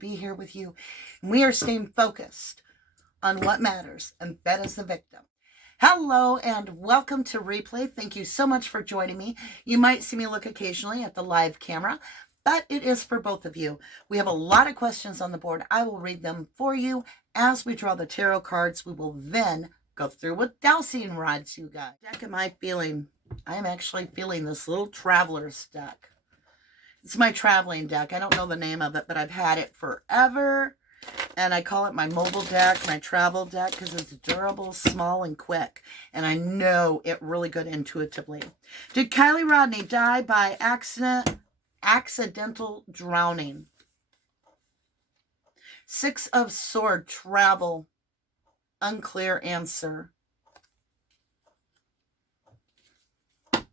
be here with you. And we are staying focused on what matters, and that is the victim. Hello and welcome to Replay. Thank you so much for joining me. You might see me look occasionally at the live camera, but it is for both of you. We have a lot of questions on the board. I will read them for you as we draw the tarot cards. We will then go through with dowsing rods, you guys. What deck am I feeling? I am actually feeling this little traveler's deck. It's my traveling deck. I don't know the name of it, but I've had it forever. And I call it my mobile deck, my travel deck, because it's durable, small, and quick. And I know it really good intuitively. Did KIELY Rodney die by accidental drowning? Six of Swords, travel. Unclear answer.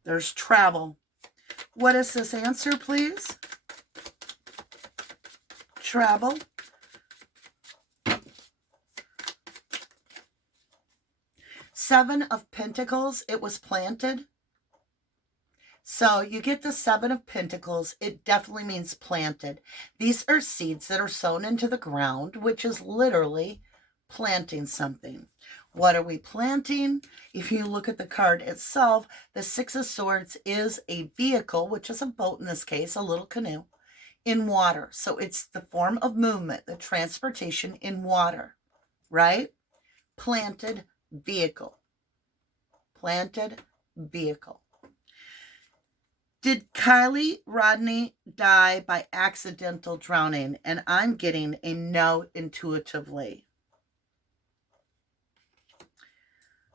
There's travel. What is this answer, please? Travel. Seven of Pentacles, it was planted. So you get the Seven of Pentacles, it definitely means planted. These are seeds that are sown into the ground, which is literally planting something. What are we planting? If you look at the card itself, the Six of Swords is a vehicle, which is a boat in this case, a little canoe, in water. So it's the form of movement, the transportation in water, right? Planted vehicle. Planted vehicle. Did KIELY Rodney die by accidental drowning? And I'm getting a no intuitively.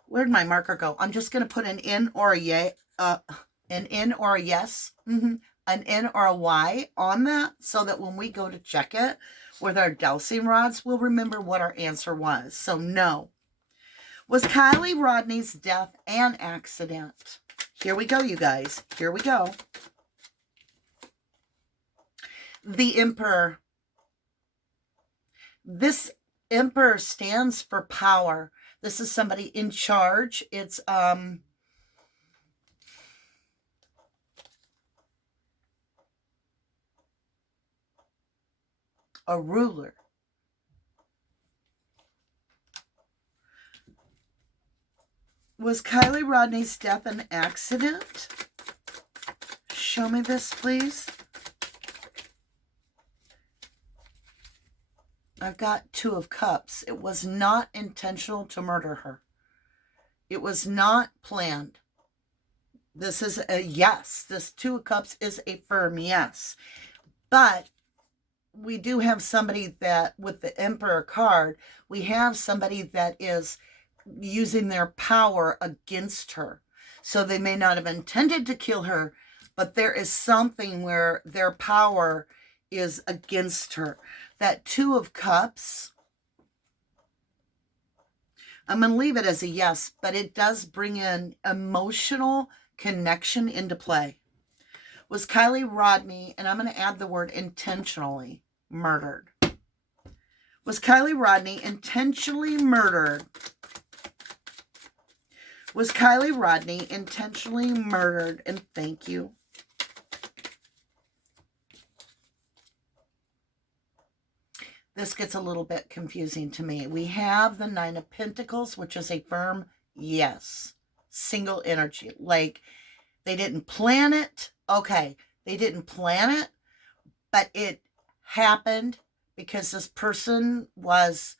Where'd my marker go? I'm just going to put an in or a yay, an in or a yes, an in or a Y on that, so that when we go to check it with our dowsing rods, we'll remember what our answer was. So no. Was KIELY Rodney's death an accident? Here we go, you guys. Here we go. The Emperor. This Emperor stands for power. This is somebody in charge. It's a ruler. Was KIELY Rodney's death an accident? Show me this, please. I've got Two of Cups. It was not intentional to murder her. It was not planned. This is a yes. This Two of Cups is a firm yes. But we do have somebody that, with the Emperor card, we have somebody that is using their power against her. So they may not have intended to kill her, but there is something where their power is against her. That Two of Cups, I'm going to leave it as a yes, but it does bring in emotional connection into play. Was KIELY Rodney, and I'm going to add the word intentionally, murdered? Was KIELY Rodney intentionally murdered? Was KIELY Rodney intentionally murdered? And thank you. This gets a little bit confusing to me. We have the Nine of Pentacles, which is a firm yes. Single energy. Like, they didn't plan it. Okay, they didn't plan it, but it happened because this person was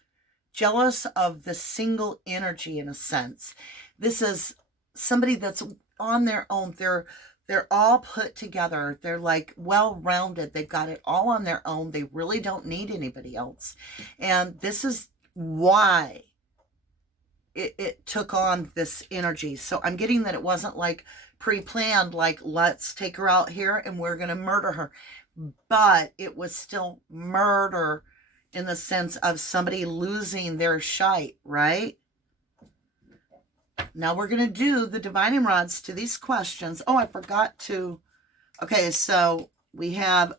jealous of the single energy in a sense. This is somebody that's on their own. They're all put together. They're like well-rounded. They've got it all on their own. They really don't need anybody else. And this is why it took on this energy. So I'm getting that it wasn't like pre-planned, like let's take her out here and we're going to murder her. But it was still murder in the sense of somebody losing their shite, right? Now we're going to do the divining rods to these questions. Oh, I forgot to. Okay, so we have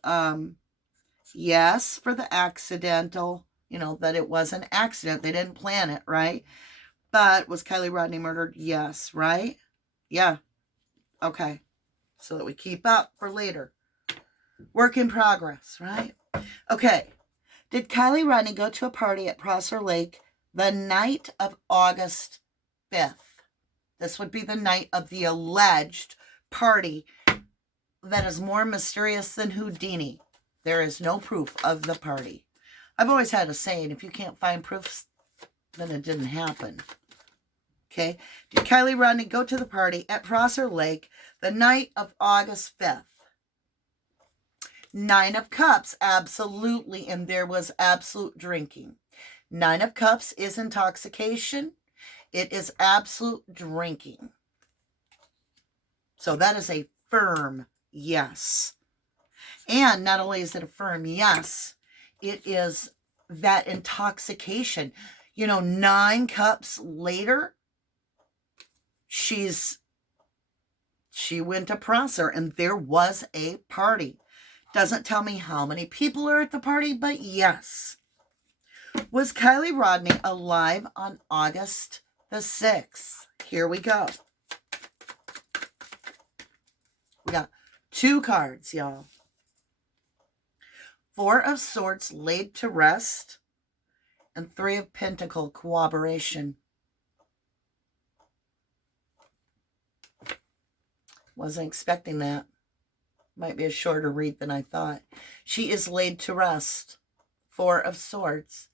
yes for the accidental, you know, that it was an accident. They didn't plan it, right? But was KIELY Rodney murdered? Yes, right? Yeah. Okay. So that we keep up for later. Work in progress, right? Okay. Did Kylie Rodney go to a party at Prosser Lake the night of August 5th? This would be the night of the alleged party that is more mysterious than Houdini. There is no proof of the party. I've always had a saying, if you can't find proofs, then it didn't happen. Okay. Did Kylie Rodney go to the party at Prosser Lake the night of August 5th? 9 of Cups, absolutely, and there was absolute drinking. 9 of Cups is intoxication. It is absolute drinking. So that is a firm yes. And not only is it a firm yes, it is that intoxication. You know, 9 cups later, she went to Prosser and there was a party. Doesn't tell me how many people are at the party, but yes. Was Kylie Rodney alive on August the 6th? Here we go. We got 2 cards, y'all. 4 of Swords laid to rest and 3 of Pentacle corroboration. Wasn't expecting that. Might be a shorter read than I thought. She is laid to rest. 4 of Swords.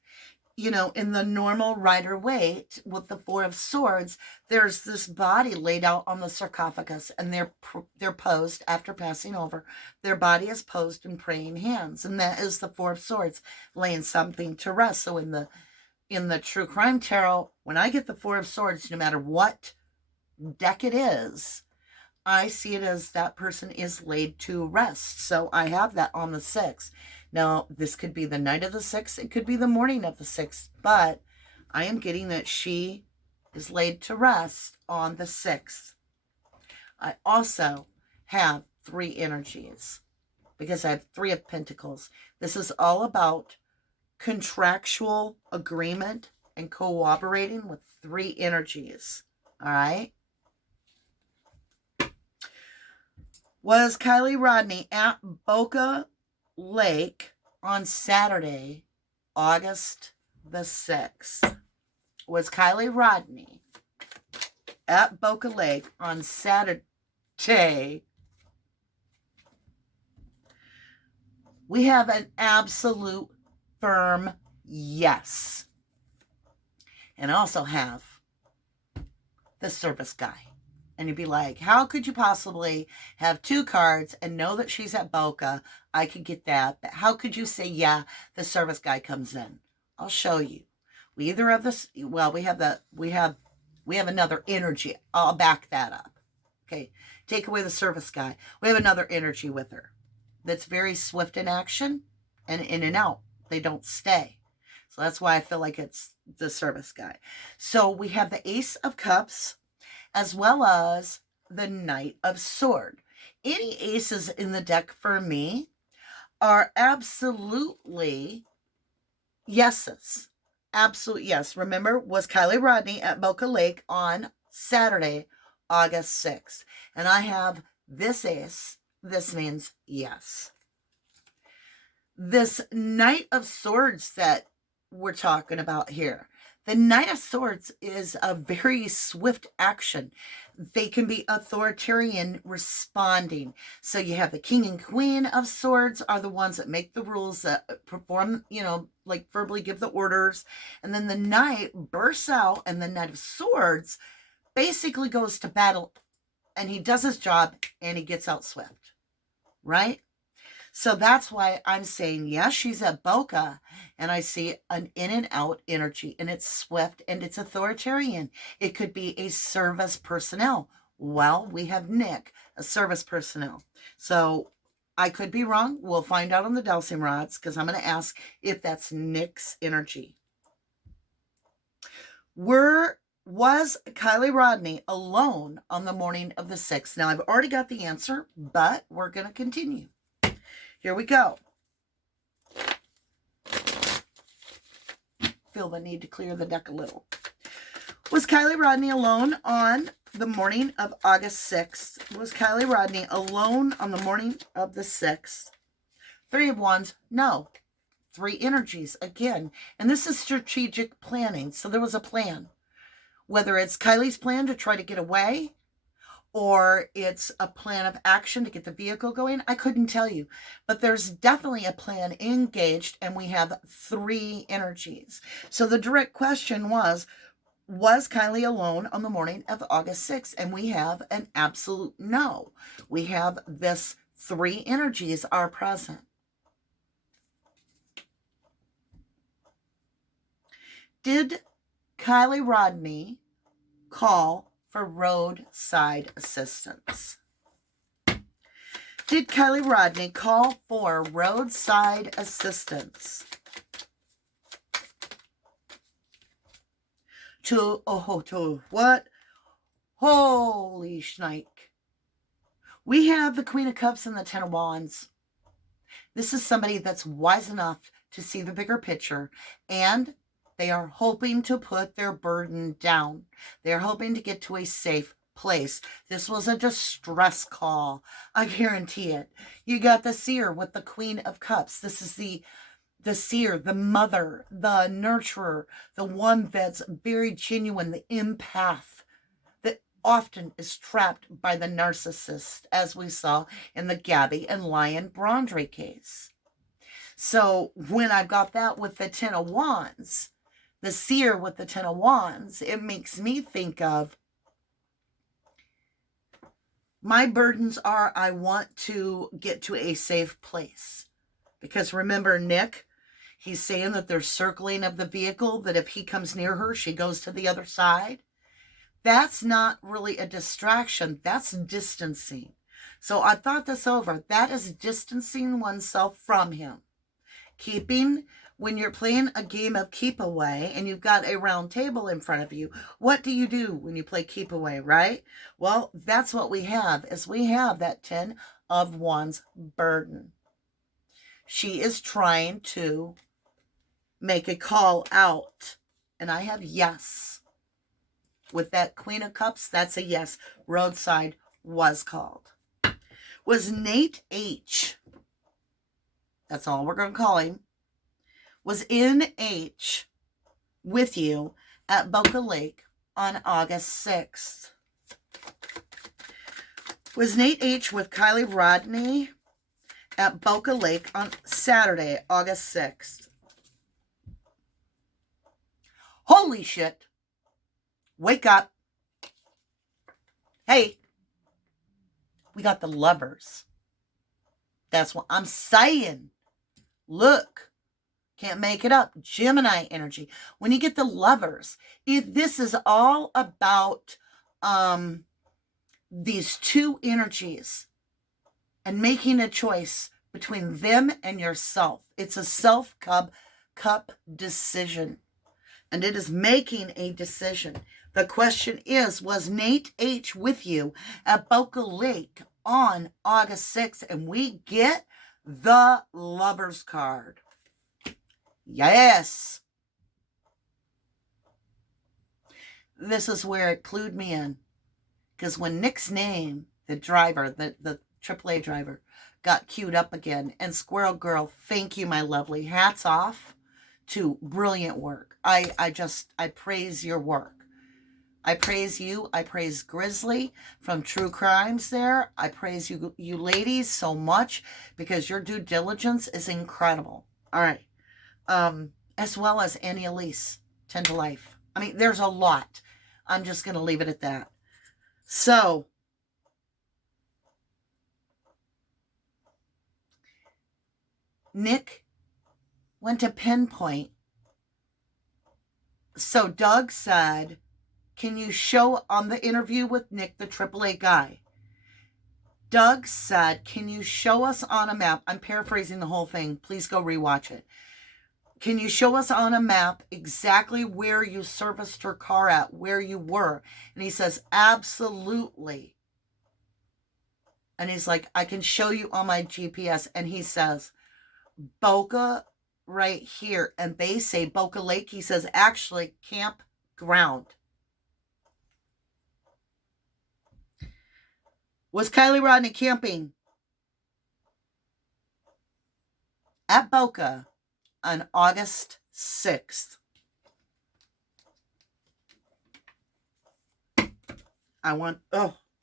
You know, in the normal Rider-Waite, with the 4 of Swords, there's this body laid out on the sarcophagus, and they're posed after passing over. Their body is posed in praying hands, and that is the 4 of Swords, laying something to rest. So in the True Crime Tarot, when I get the 4 of Swords, no matter what deck it is, I see it as that person is laid to rest. So I have that on the 6th. Now, this could be the night of the 6th. It could be the morning of the 6th. But I am getting that she is laid to rest on the 6th. I also have 3 energies because I have 3 of Pentacles. This is all about contractual agreement and cooperating with 3 energies. All right? Was Kylie Rodney at Boca Lake on Saturday, August the 6th? Was Kylie Rodney at Boca Lake on Saturday? We have an absolute firm yes. And I also have the service guy. And you'd be like, how could you possibly have 2 cards and know that she's at Boca? I could get that. But how could you say, yeah, the service guy comes in? I'll show you. We either have this, well, we have another energy. I'll back that up. Okay. Take away the service guy. We have another energy with her that's very swift in action and in and out. They don't stay. So that's why I feel like it's the service guy. So we have the Ace of Cups, as well as the Knight of Sword. Any aces in the deck for me are absolutely yeses. Absolute yes. Remember, was Kylie Rodney at Boca Lake on Saturday, August 6th. And I have this ace. This means yes. This Knight of Swords that we're talking about here. The Knight of Swords is a very swift action. They can be authoritarian responding. So you have the King and Queen of Swords are the ones that make the rules, that perform, you know, like verbally give the orders. And then the Knight bursts out, and the Knight of Swords basically goes to battle, and he does his job, and he gets out swift. Right? So that's why I'm saying, yes, she's at Boca, and I see an in and out energy, and it's swift, and it's authoritarian. It could be a service personnel. Well, we have Nick, a service personnel. So I could be wrong. We'll find out on the dowsing rods, because I'm going to ask if that's Nick's energy. Was Kylie Rodney alone on the morning of the 6th? Now, I've already got the answer, but we're going to continue. Here we go. Feel the need to clear the deck a little. Was Kylie Rodney alone on the morning of August 6th? Was Kylie Rodney alone on the morning of the 6th? 3 of Wands, no. three energies again. And this is strategic planning. So there was a plan. Whether it's Kylie's plan to try to get away, or it's a plan of action to get the vehicle going, I couldn't tell you. But there's definitely a plan engaged, and we have three energies. So the direct question was Kylie alone on the morning of August 6th? And we have an absolute no. We have this three energies are present. Did Kylie Rodney call for roadside assistance? Did Kylie Rodney call for roadside assistance? To what? Holy shnikes. We have the Queen of Cups and the Ten of Wands. This is somebody that's wise enough to see the bigger picture, and they are hoping to put their burden down. They're hoping to get to a safe place. This was a distress call. I guarantee it. You got the Seer with the Queen of Cups. This is the Seer, the mother, the nurturer, the one that's very genuine, the empath that often is trapped by the narcissist, as we saw in the Gabby and Lion Brondre case. So when I've got that with the Ten of Wands, the Seer with the Ten of Wands, it makes me think of my burdens are I want to get to a safe place. Because remember Nick, he's saying that there's circling of the vehicle, that if he comes near her, she goes to the other side. That's not really a distraction. That's distancing. So I thought this over. That is distancing oneself from him. Keeping, when you're playing a game of keep away and you've got a round table in front of you, what do you do when you play keep away, right? Well, that's what we have, is we have that 10 of Wands burden. She is trying to make a call out, and I have yes. With that Queen of Cups, that's a yes. Roadside was called. Was Nate H, that's all we're going to call him, was in H with you at Boca Lake on August 6th? Was Nate H with Kylie Rodney at Boca Lake on Saturday, August 6th? Holy shit. Wake up. Hey, we got the Lovers. That's what I'm saying. Look, can't make it up. Gemini energy. When you get the Lovers, this is all about these two energies and making a choice between them and yourself. It's a self-cup decision. And it is making a decision. The question is, was Nate H with you at Boca Lake on August 6th? And we get the Lovers card. Yes. This is where it clued me in. Because when Nick's name, the driver, the AAA driver, got queued up again, and Squirrel Girl, thank you, my lovely. Hats off to brilliant work. I praise your work. I praise you. I praise Grizzly from True Crimes there. I praise you ladies so much because your due diligence is incredible. All right. As well as Annie Elise, 10 to Life. I mean, there's a lot. I'm just going to leave it at that. So, Nick went to pinpoint. So Doug said, can you show on the interview with Nick, the AAA guy? Doug said, can you show us on a map? I'm paraphrasing the whole thing. Please go rewatch it. Can you show us on a map exactly where you serviced her car at, where you were? And he says, absolutely. And he's like, I can show you on my GPS. And he says, Boca right here. And they say Boca Lake. He says, actually, campground. Was Kylie Rodney camping at Boca on August 6th. I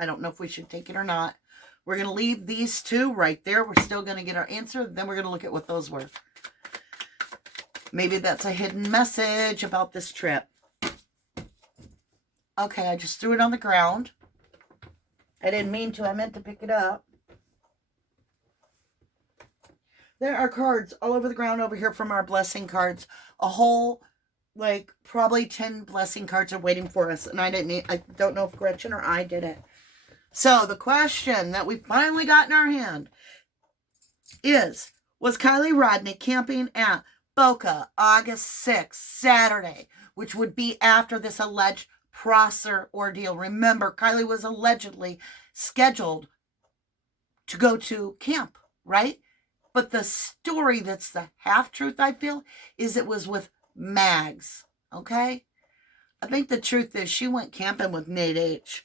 don't know if we should take it or not. We're going to leave these two right there. We're still going to get our answer. Then we're going to look at what those were. Maybe that's a hidden message about this trip. Okay, I just threw it on the ground. I didn't mean to. I meant to pick it up. There are cards all over the ground over here from our blessing cards. A whole, like, probably 10 blessing cards are waiting for us. And I don't know if Gretchen or I did it. So the question that we finally got in our hand is, was KIELY Rodney camping at Boca August 6th, Saturday, which would be after this alleged Prosser ordeal? Remember, KIELY was allegedly scheduled to go to camp, right? But the story that's the half-truth, I feel, is it was with Mags, okay? I think the truth is she went camping with Nate H.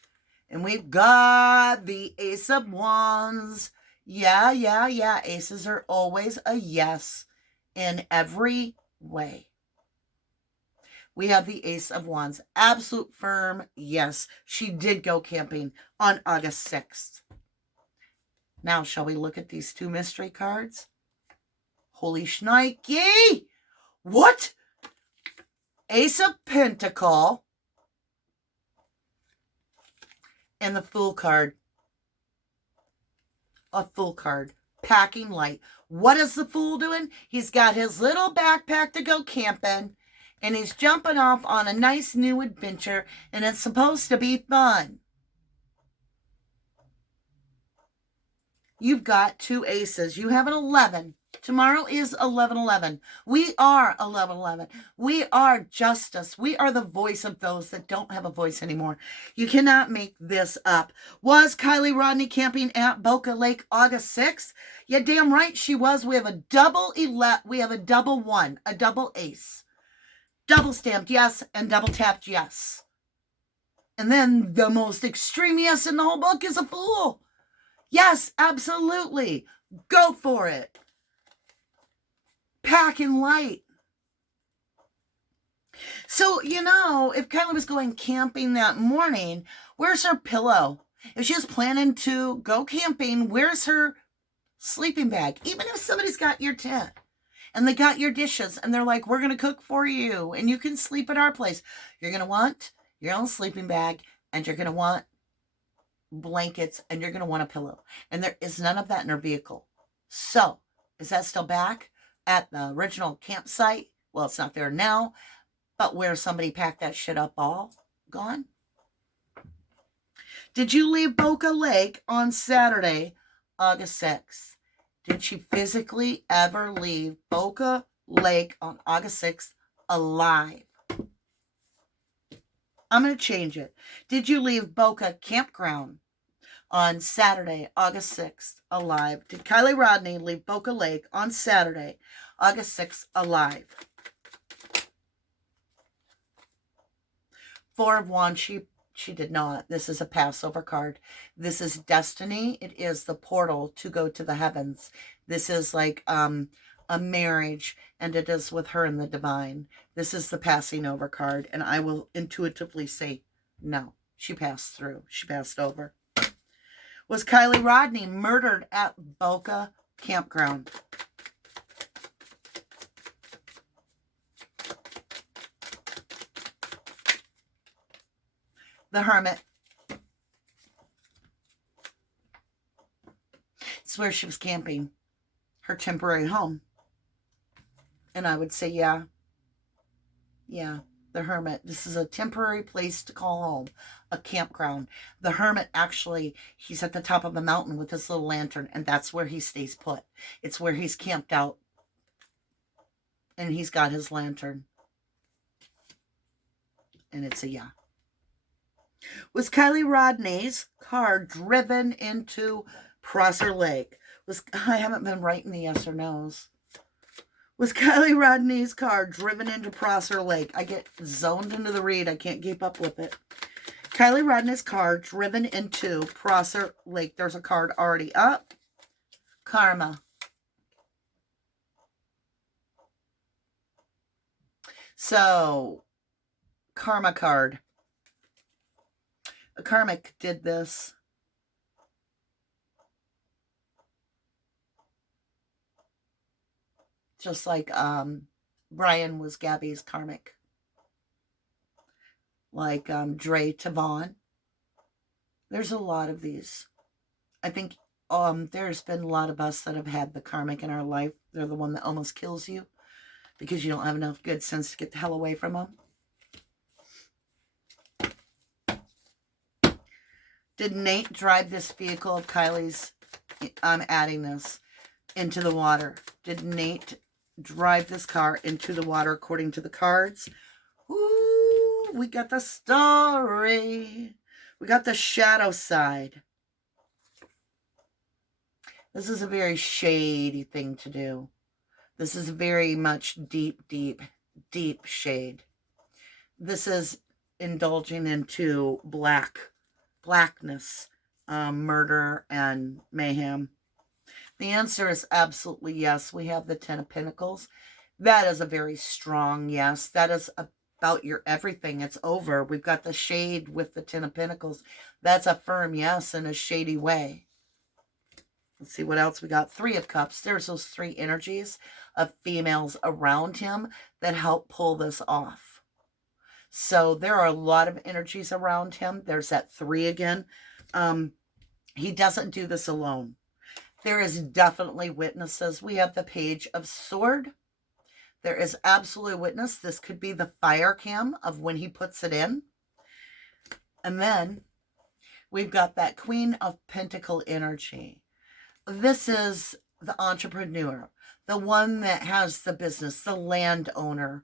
And we've got the Ace of Wands. Yeah. Aces are always a yes in every way. We have the Ace of Wands. Absolute firm yes. She did go camping on August 6th. Now, shall we look at these two mystery cards? Holy shnikey! What? Ace of Pentacle and the Fool card. A Fool card. Packing light. What is the Fool doing? He's got his little backpack to go camping, and he's jumping off on a nice new adventure, and it's supposed to be fun. You've got two aces. You have an 11. Tomorrow is 11/11. We are 11/11. We are justice. We are the voice of those that don't have a voice anymore. You cannot make this up. Was KIELY Rodney camping at Boca Lake August 6th? Yeah, damn right she was. We have a double 11. We have a double 1, a double ace. Double stamped yes and double tapped yes. And then the most extreme yes in the whole book is a Fool. Yes, absolutely. Go for it. Packing light. So, if KIELY was going camping that morning, where's her pillow? If she was planning to go camping, where's her sleeping bag? Even if somebody's got your tent and they got your dishes and they're like, we're going to cook for you and you can sleep at our place, you're going to want your own sleeping bag and you're going to want blankets and you're going to want a pillow. And there is none of that in her vehicle. So, is that still back at the original campsite? Well, it's not there now, but where somebody packed that shit up all gone? Did you leave Boca Lake on Saturday, August 6th? Did she physically ever leave Boca Lake on August 6th alive? I'm going to change it. Did you leave Boca Campground on Saturday, August 6th, alive? Did KIELY Rodney leave Boca Lake on Saturday, August 6th, alive? Four of Wands, she did not. This is a Passover card. This is destiny. It is the portal to go to the heavens. This is like a marriage, and it is with her and the divine. This is the passing over card, and I will intuitively say no. She passed through. She passed over. Was KIELY Rodney murdered at Boca Campground? The Hermit. It's where she was camping. Her temporary home. And I would say, yeah. Yeah, the Hermit. This is a temporary place to call home. A campground. The Hermit, actually, he's at the top of a mountain with his little lantern, and that's where he stays put. It's where he's camped out. And he's got his lantern. And it's a yeah. Was KIELY Rodney's car driven into Prosser Lake? I haven't been writing the yes or no's. Was KIELY Rodney's car driven into Prosser Lake? I get zoned into the read. I can't keep up with it. KIELY Rodney's car driven into Prosser Lake. There's a card already up. Karma. So, karma card. A Karmic did this. Just like Brian was Gabby's Karmic. Like Dre Tavon. There's a lot of these. I think there's been a lot of us that have had the Karmic in our life. They're the one that almost kills you because you don't have enough good sense to get the hell away from them. Did Nate drive this vehicle of Kylie's? I'm adding this into the water. Did Nate drive this car into the water according to the cards? Ooh, we got the story. We got the shadow side. This is a very shady thing to do. This is very much deep, deep, deep shade. This is indulging into blackness, murder, and mayhem. The answer is absolutely yes. We have the Ten of Pentacles. That is a very strong yes. That is about your everything. It's over. We've got the shade with the Ten of Pentacles. That's a firm yes in a shady way. Let's see what else we got. Three of Cups. There's those three energies of females around him that help pull this off. So there are a lot of energies around him. There's that three again. He doesn't do this alone. There is definitely witnesses. We have the Page of Sword. There is absolute witness. This could be the fire cam of when he puts it in. And then we've got that Queen of Pentacle energy. This is the entrepreneur, the one that has the business, the landowner.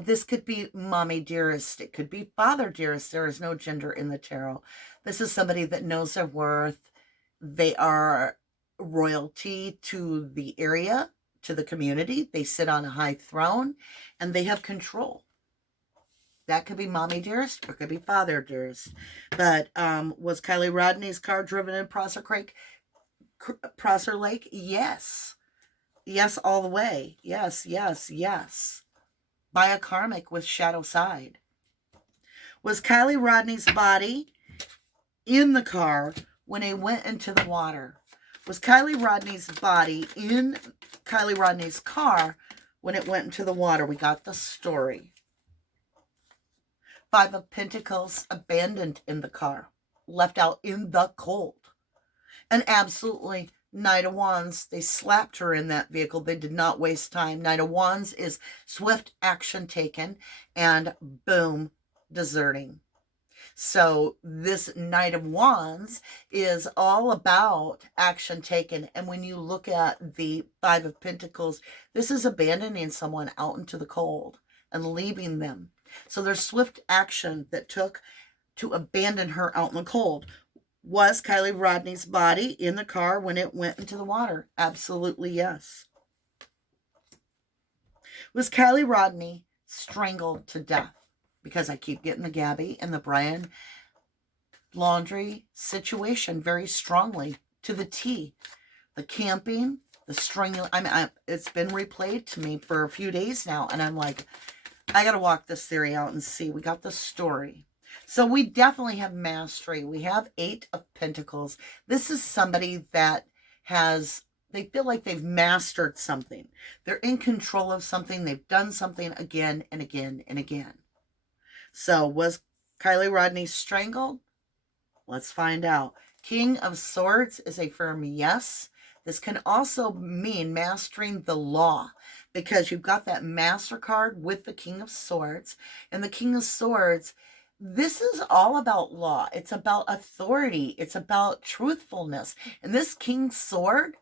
This could be mommy dearest. It could be father dearest. There is no gender in the tarot. This is somebody that knows their worth. They are royalty to the area, to the community. They sit on a high throne and they have control. That could be mommy dearest or could be father dearest. But was Kylie Rodney's car driven in Prosser Lake? Yes. Yes, all the way. Yes, yes, yes. By a Karmic with shadow side. Was Kylie Rodney's body in the car when he went into the water? Was Kylie Rodney's body in Kylie Rodney's car when it went into the water? We got the story. Five of Pentacles, abandoned in the car, left out in the cold. And absolutely, Knight of Wands, they slapped her in that vehicle. They did not waste time. Knight of Wands is swift action taken and boom, deserting. So this Knight of Wands is all about action taken. And when you look at the Five of Pentacles, this is abandoning someone out into the cold and leaving them. So there's swift action that took to abandon her out in the cold. Was Kylie Rodney's body in the car when it went into the water? Absolutely yes. Was Kylie Rodney strangled to death? Because I keep getting the Gabby and the Brian Laundrie situation very strongly to the T. The camping, the strangulation. It's been replayed to me for a few days now, and I'm like, I got to walk this theory out and see. We got the story. So we definitely have mastery. We have Eight of Pentacles. This is somebody that they feel like they've mastered something. They're in control of something. They've done something again and again and again. So was Kylie Rodney strangled? Let's find out. King of Swords is a firm yes. This can also mean mastering the law because you've got that master card with the King of Swords. And the King of Swords, this is all about law. It's about authority. It's about truthfulness. And this King's Sword,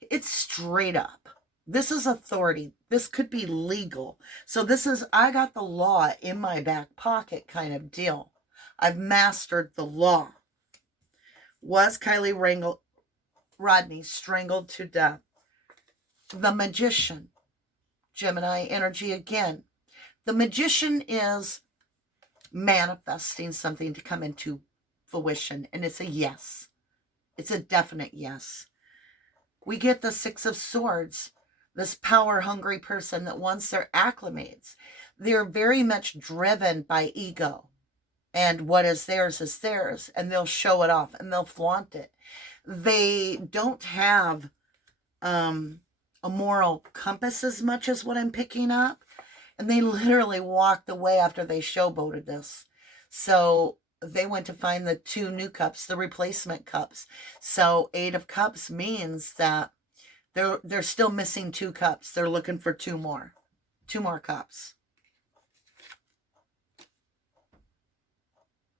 it's straight up. This is authority. This could be legal. So this is, I got the law in my back pocket kind of deal. I've mastered the law. Was Kylie Rodney strangled to death? The Magician. Gemini energy again. The Magician is manifesting something to come into fruition. And it's a yes. It's a definite yes. We get the Six of Swords. this power-hungry person that wants their acclimates. They're very much driven by ego. And what is theirs, and they'll show it off, and they'll flaunt it. They don't have a moral compass as much as what I'm picking up. And they literally walked away after they showboated this. So they went to find the 2 new cups, the replacement cups. So 8 of cups means that they're still missing 2 cups. They're looking for 2 more cups.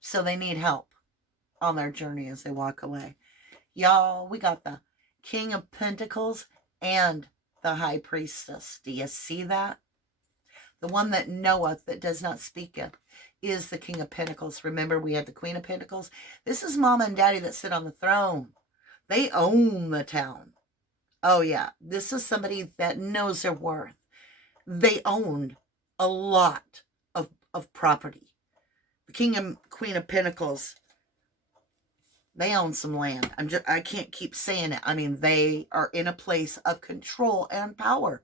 So they need help on their journey as they walk away. Y'all, we got the King of Pentacles and the High Priestess. Do you see that? The one that knoweth, that does not speaketh, is the King of Pentacles. Remember, we had the Queen of Pentacles. This is Mama and Daddy that sit on the throne. They own the town. Oh, yeah. This is somebody that knows their worth. They own a lot of property. The King and Queen of Pentacles, they own some land. I can't keep saying it. I mean, they are in a place of control and power.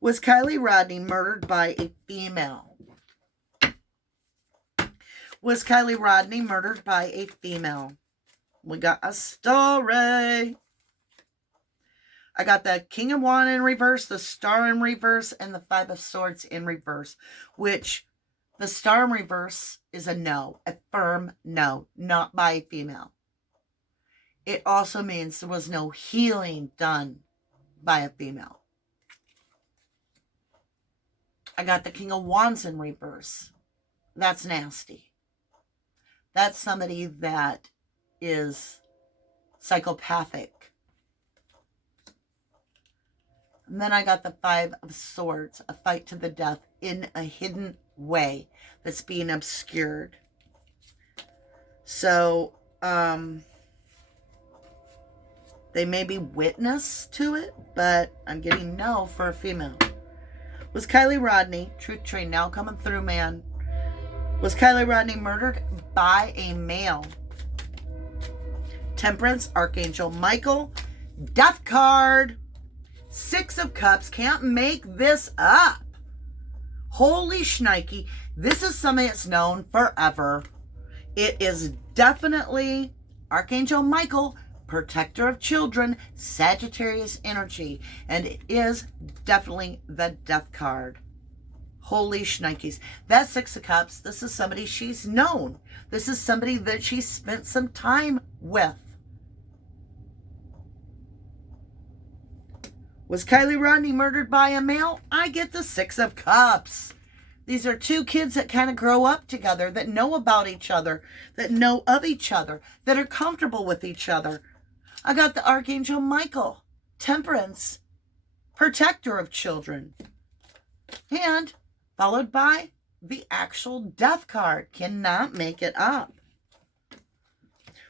Was KIELY Rodney murdered by a female? Was KIELY Rodney murdered by a female? We got a story. I got the King of Wands in reverse, the Star in reverse, and the 5 of Swords in reverse, which the Star in reverse is a no, a firm no, not by a female. It also means there was no healing done by a female. I got the King of Wands in reverse. That's nasty. That's somebody that is psychopathic. And then I got the 5 of Swords, a fight to the death in a hidden way that's being obscured. So, they may be witness to it, but I'm getting no for a female. Was KIELY Rodney, truth train now coming through, man. Was KIELY Rodney murdered by a male? Temperance, Archangel Michael, Death card, 6 of Cups, can't make this up. Holy shnikey, this is something that's known forever. It is definitely Archangel Michael, protector of children, Sagittarius energy, and it is definitely the Death card. Holy shnikes. That 6 of Cups, this is somebody she's known. This is somebody that she spent some time with. Was KIELY Rodney murdered by a male? I get the 6 of Cups. These are 2 kids that kind of grow up together, that know about each other, that know of each other, that are comfortable with each other. I got the Archangel Michael, Temperance, protector of children. And followed by the actual Death card. Cannot make it up.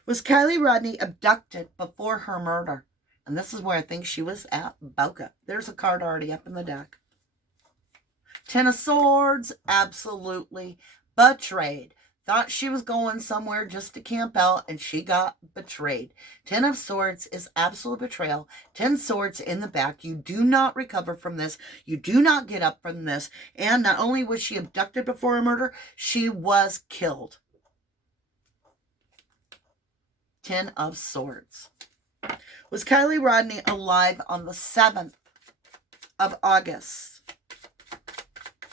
Was KIELY Rodney abducted before her murder? And this is where I think she was at Boca. There's a card already up in the deck. 10 of Swords, absolutely betrayed. Thought she was going somewhere just to camp out, and she got betrayed. 10 of Swords is absolute betrayal. 10 Swords in the back. You do not recover from this. You do not get up from this. And not only was she abducted before her murder, she was killed. 10 of Swords. Was KIELY Rodney alive on the 7th of August?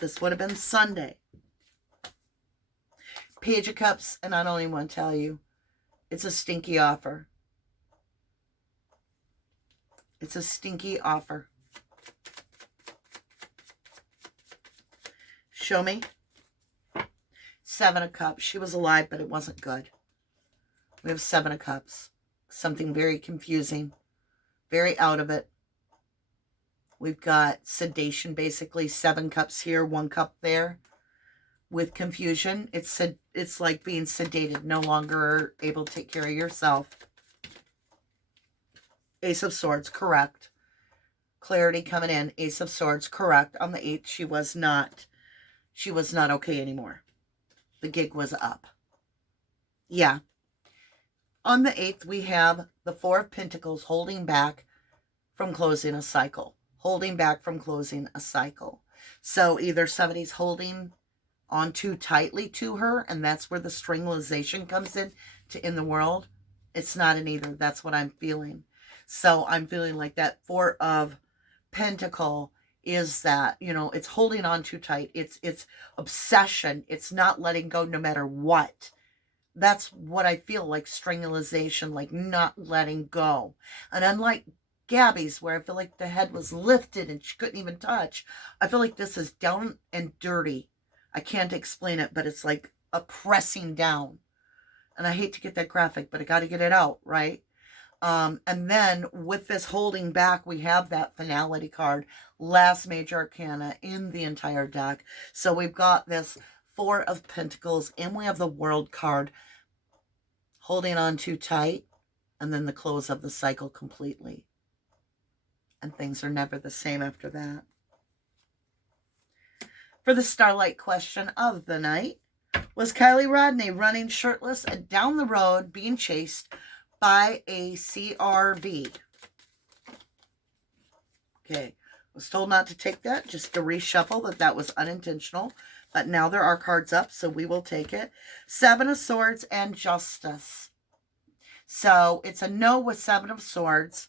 This would have been Sunday. Page of Cups, and I don't even want to tell you, it's a stinky offer. It's a stinky offer. Show me. 7 of Cups. She was alive, but it wasn't good. We have 7 of Cups. Something very confusing. Very out of it. We've got sedation, basically. 7 cups here, 1 cup there. With confusion, it's like being sedated, no longer able to take care of yourself. Ace of Swords, correct. Clarity coming in. Ace of Swords, correct. On the 8th, she was not okay anymore. The gig was up. Yeah. On the 8th, we have the 4 of Pentacles holding back from closing a cycle, holding back from closing a cycle. So either somebody's holding on too tightly to her, and that's where the strangulation comes in the world. It's not an either. That's what I'm feeling. So I'm feeling like that Four of Pentacle is that, you know, it's holding on too tight. It's obsession. It's not letting go no matter what. That's what I feel like, strangulation, like not letting go. And unlike Gabby's, where I feel like the head was lifted and she couldn't even touch, I feel like this is down and dirty. I can't explain it, but it's like a pressing down. And I hate to get that graphic, but I got to get it out, right? And then with this holding back, we have that Finality card, last major arcana in the entire deck. So we've got this Four of Pentacles, and we have the World card, holding on too tight, and then the close of the cycle completely. And things are never the same after that. For the Starlight question of the night, was KIELY Rodney running shirtless and down the road being chased by a CRV? Okay, was told not to take that, just to reshuffle that was unintentional. But now there are cards up, so we will take it. Seven of Swords and Justice. So it's a no with Seven of Swords,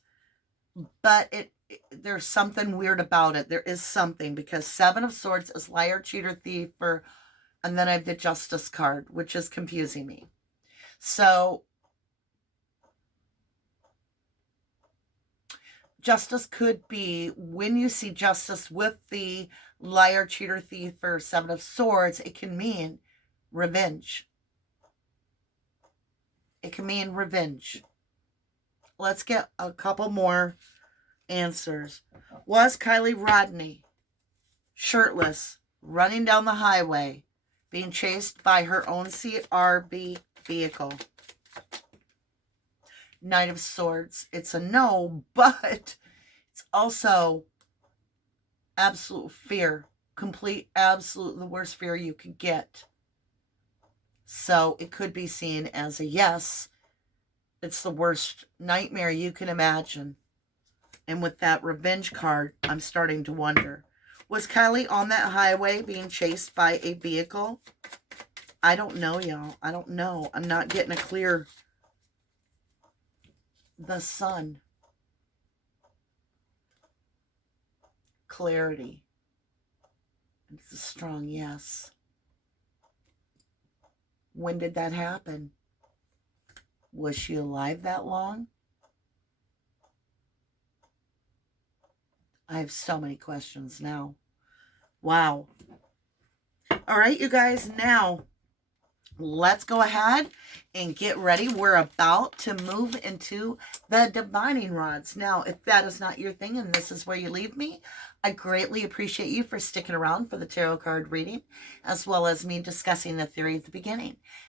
but there's something weird about it. There is something, because Seven of Swords is liar, cheater, thief, and then I have the Justice card, which is confusing me. So Justice could be, when you see Justice with the liar, cheater, thief, or Seven of Swords, it can mean revenge. It can mean revenge. Let's get a couple more answers. Was KIELY Rodney shirtless, running down the highway, being chased by her own CRV vehicle? Knight of Swords. It's a no, but it's also absolute fear. Complete, absolute, the worst fear you could get. So it could be seen as a yes. It's the worst nightmare you can imagine. And with that revenge card, I'm starting to wonder. Was KIELY on that highway being chased by a vehicle? I don't know, y'all. I don't know. I'm not getting a clear... The Sun. Clarity. It's a strong yes. When did that happen? Was she alive that long? I have so many questions now. Wow. All right, you guys, now let's go ahead and get ready. We're about to move into the divining rods. Now, if that is not your thing and this is where you leave me, I greatly appreciate you for sticking around for the tarot card reading, as well as me discussing the theory at the beginning.